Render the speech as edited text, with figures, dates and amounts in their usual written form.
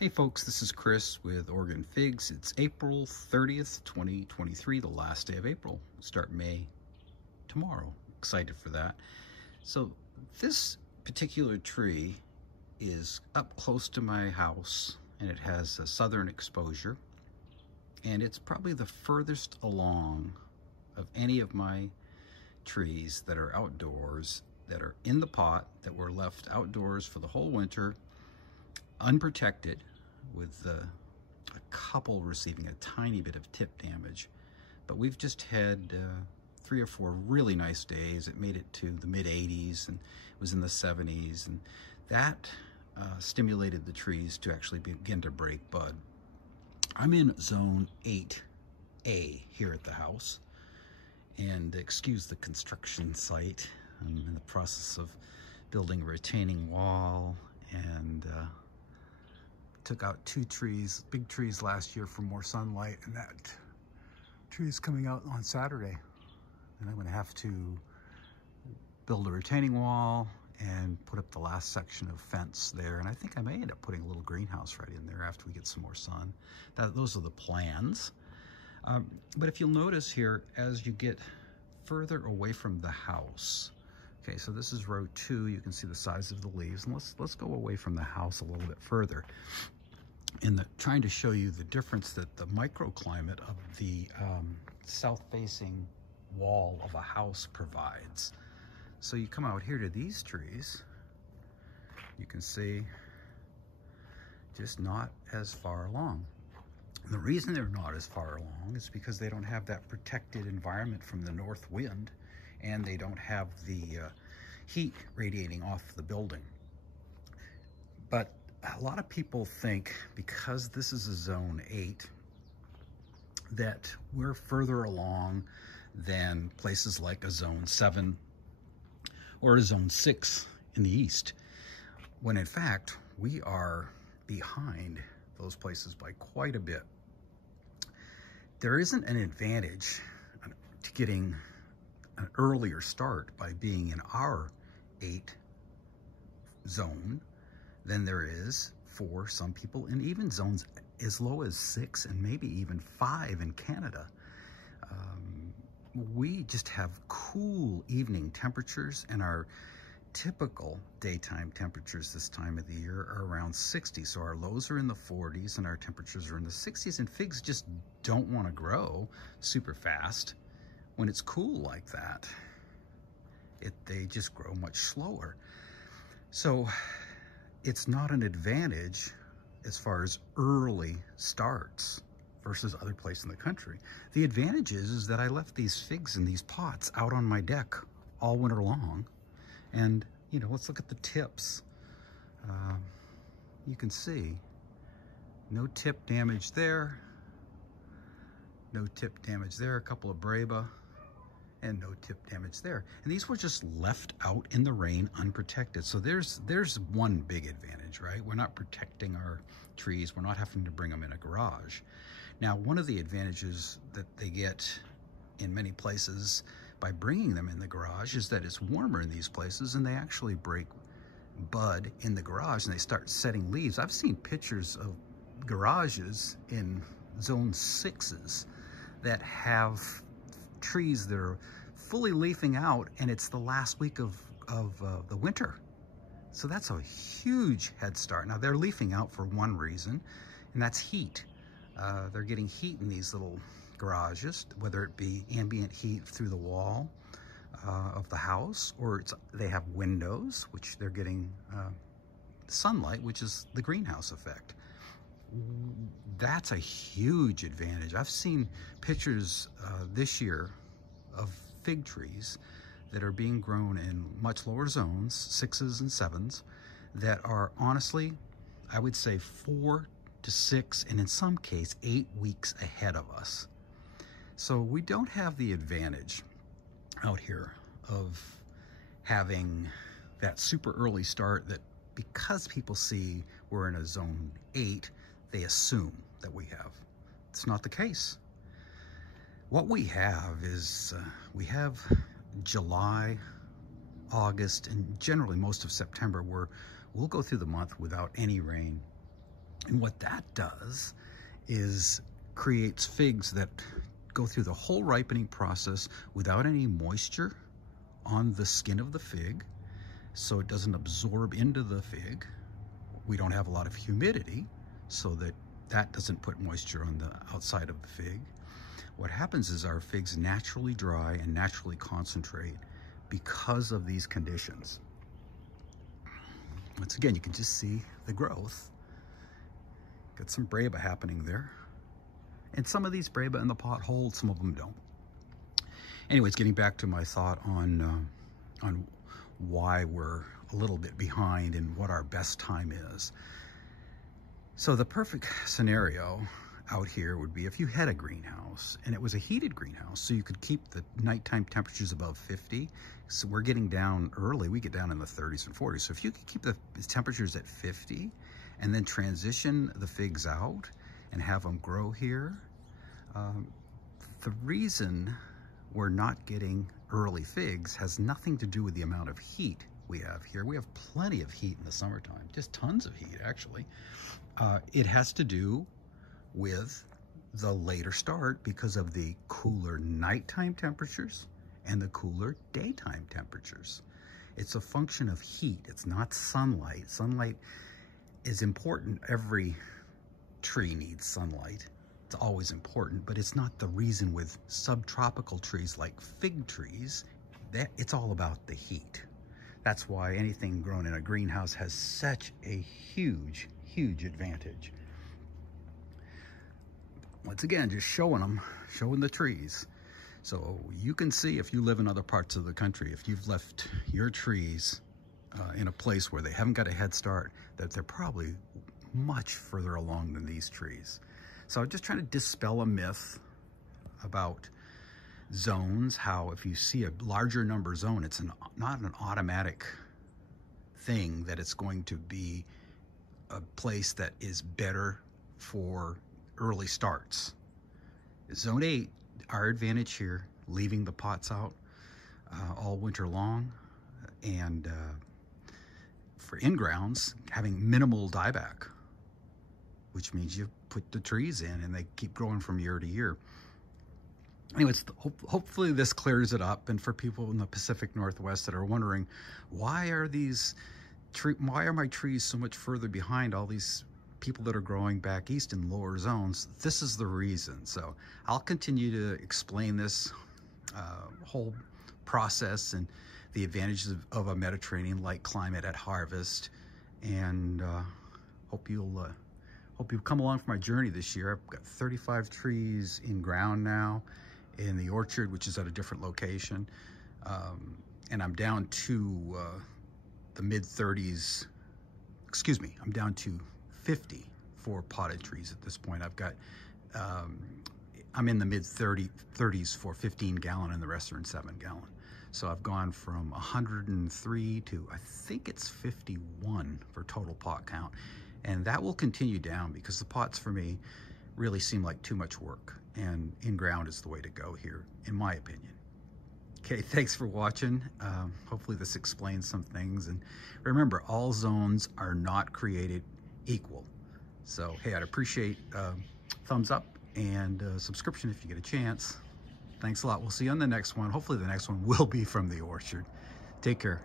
Hey folks, this is Chris with Oregon Figs. It's April 30th, 2023, the last day of April. We'll start May tomorrow. Excited for that. So this particular tree is up close to my house and it has a southern exposure, and it's probably the furthest along of any of my trees that are outdoors, that are in the pot, that were left outdoors for the whole winter unprotected, with a couple receiving a tiny bit of tip damage. But we've just had 3 or 4 really nice days. It made it to the mid-80s and it was in the 70s, and that stimulated the trees to actually begin to break bud. I'm in zone 8A here at the house, and excuse the construction site. I'm in the process of building a retaining wall, and took out 2 trees, big trees last year for more sunlight, and that tree is coming out on Saturday. And I'm going to have to build a retaining wall and put up the last section of fence there. And I think I may end up putting a little greenhouse right in there after we get some more sun. Those are the plans. But if you'll notice here, as you get further away from the house, okay, so this is row 2, you can see the size of the leaves. And let's go away from the house a little bit further. Trying to show you the difference that the microclimate of the south-facing wall of a house provides. So you come out here to these trees, you can see just not as far along. And the reason they're not as far along is because they don't have that protected environment from the north wind, and they don't have the heat radiating off the building. But a lot of people think, because this is a zone 8, that we're further along than places like a zone 7 or a zone 6 in the east, when in fact we are behind those places by quite a bit. There isn't an advantage to getting an earlier start by being in our 8 zone than there is for some people in even zones as low as 6 and maybe even 5 in Canada. We just have cool evening temperatures, and our typical daytime temperatures this time of the year are around 60. So our lows are in the 40s and our temperatures are in the 60s, and figs just don't want to grow super fast when it's cool like that. They just grow much slower. So it's not an advantage as far as early starts versus other places in the country. The advantage is that I left these figs in these pots out on my deck all winter long. And, you know, let's look at the tips. You can see no tip damage there, no tip damage there, a couple of Braba, and no tip damage there. And these were just left out in the rain unprotected. So there's one big advantage, right? We're not protecting our trees. We're not having to bring them in a garage. Now, one of the advantages that they get in many places by bringing them in the garage is that it's warmer in these places, and they actually break bud in the garage and they start setting leaves. I've seen pictures of garages in zone 6s that have trees that are fully leafing out, and it's the last week of the winter. So that's a huge head start. Now, they're leafing out for one reason, and that's heat. They're getting heat in these little garages, whether it be ambient heat through the wall of the house, or they have windows, which they're getting sunlight, which is the greenhouse effect. That's a huge advantage. I've seen pictures this year of fig trees that are being grown in much lower zones, 6s and 7s, that are honestly, I would say 4 to 6, and in some case 8 weeks ahead of us. So we don't have the advantage out here of having that super early start that, because people see we're in a zone 8, they assume that we have. It's not the case. What we have is we have July, August, and generally most of September, where we'll go through the month without any rain. And what that does is creates figs that go through the whole ripening process without any moisture on the skin of the fig, so it doesn't absorb into the fig. We don't have a lot of humidity, so that doesn't put moisture on the outside of the fig. What happens is our figs naturally dry and naturally concentrate because of these conditions. Once again, you can just see the growth. Got some breba happening there. And some of these breba in the pot hold, some of them don't. Anyways, getting back to my thought on why we're a little bit behind and what our best time is. So the perfect scenario out here would be if you had a greenhouse and it was a heated greenhouse, so you could keep the nighttime temperatures above 50. So we're getting down early, we get down in the 30s and 40s. So if you could keep the temperatures at 50 and then transition the figs out and have them grow here, the reason we're not getting early figs has nothing to do with the amount of heat we have here. We have plenty of heat in the summertime, just tons of heat actually. It has to do with the later start because of the cooler nighttime temperatures and the cooler daytime temperatures. It's a function of heat, it's not sunlight. Sunlight is important. Every tree needs sunlight. It's always important, but it's not the reason with subtropical trees like fig trees. It's all about the heat. That's why anything grown in a greenhouse has such a huge, huge advantage. Once again, just showing the trees. So you can see if you live in other parts of the country, if you've left your trees in a place where they haven't got a head start, that they're probably much further along than these trees. So I'm just trying to dispel a myth about zones, how if you see a larger number zone, it's not an automatic thing that it's going to be a place that is better for early starts. Zone 8, our advantage here, leaving the pots out all winter long, and for in-grounds, having minimal dieback, which means you put the trees in and they keep growing from year to year. Anyways, hopefully this clears it up. And for people in the Pacific Northwest that are wondering, why are my trees so much further behind all these people that are growing back east in lower zones? This is the reason. So I'll continue to explain this whole process and the advantages of a Mediterranean-like climate at harvest, and hope you'll come along for my journey this year. I've got 35 trees in ground now in the orchard, which is at a different location, and I'm down to the mid-30s. Excuse me, I'm down to 50 for potted trees at this point. I've got I'm in the mid-30s for 15-gallon, and the rest are in 7-gallon. So I've gone from 103 to, I think it's 51 for total pot count. And that will continue down because the pots for me really seem like too much work, and in-ground is the way to go here, in my opinion. Okay, thanks for watching. Hopefully this explains some things. And remember, all zones are not created equal. So, hey, I'd appreciate thumbs up and subscription if you get a chance. Thanks a lot. We'll see you on the next one. Hopefully the next one will be from the orchard. Take care.